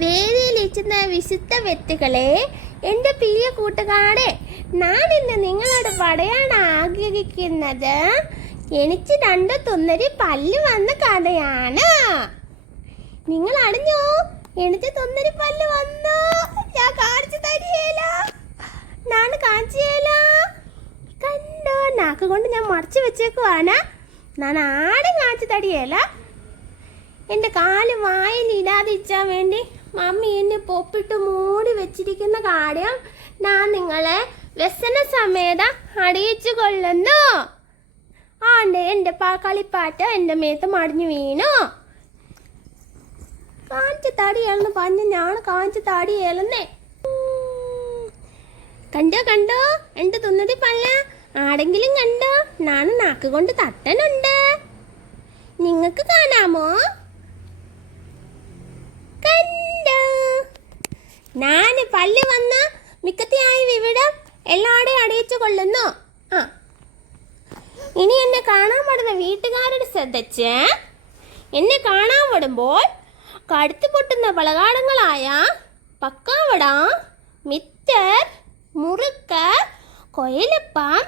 വേദിയിലിരിക്കുന്ന വിശുദ്ധ വ്യക്തികളെ, എൻ്റെ പ്രിയ കൂട്ടുകാരെ, ഞാൻ ഇന്ന് നിങ്ങളോട് പറയാൻ ആഗ്രഹിക്കുന്നത് എനിക്ക് 2 തുന്നരി പല്ല് വന്ന കഥയാണ്. നിങ്ങൾ അറിഞ്ഞോ? എനിക്ക് തുന്നരി പല്ല് വന്നു. ഞാൻ കാണിച്ചു തരികയില്ല. ഞാൻ കാണിച്ചേല. കണ്ടോ, നാക്ക് കൊണ്ട് ഞാൻ മറച്ചു വെച്ചേക്കുവാണ്. ഞാൻ ആരും കാണിച്ചു തരികയില്ല. എൻ്റെ കാല് വായിലിടാതിരിക്കാൻ വേണ്ടി മമ്മി എന്നെ പൊപ്പിട്ട് മൂടി വെച്ചിരിക്കുന്ന കാര്യം ഞാൻ നിങ്ങളെ വ്യസന സമേതം അറിയിച്ചു കൊള്ളുന്നു. ആണ്ട് എൻ്റെ കളിപ്പാട്ട് എൻ്റെ മേത്ത് മടിഞ്ഞു വീണു. കാണിച്ച് തടിയാണെന്ന് പറഞ്ഞ് ഞാൻ കാണിച്ച് തടിയേലെന്നേ. കണ്ടോ കണ്ടോ എൻ്റെ തുന്നതി പല്ല? ആരെങ്കിലും കണ്ടോ? ഞാൻ നാക്ക് കൊണ്ട് തട്ടനുണ്ട്. നിങ്ങൾക്ക് കാണാമോ? കണ്ടോ? ഞാൻ പല്ല് വന്ന മിക്കത്തിയായി വിവിടം എല്ലാവരെയും അറിയിച്ചു കൊള്ളുന്നു. ഇനി എന്നെ കാണാൻ പെടുന്ന വീട്ടുകാരുടെ ശ്രദ്ധിച്ച്, എന്നെ കാണാൻ പെടുമ്പോൾ കടുത്തു പൊട്ടുന്ന പലകാരങ്ങളായ പക്കാവട, മിച്ചർ, മുറുക്ക്, കൊയലപ്പം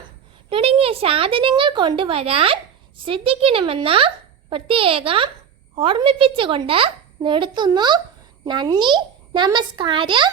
തുടങ്ങിയ സാധനങ്ങൾ കൊണ്ടുവരാൻ ശ്രദ്ധിക്കണമെന്ന് പ്രത്യേകം ഓർമ്മിപ്പിച്ചുകൊണ്ട് നിർത്തുന്നു. നന്ദി, നമസ്കാരം.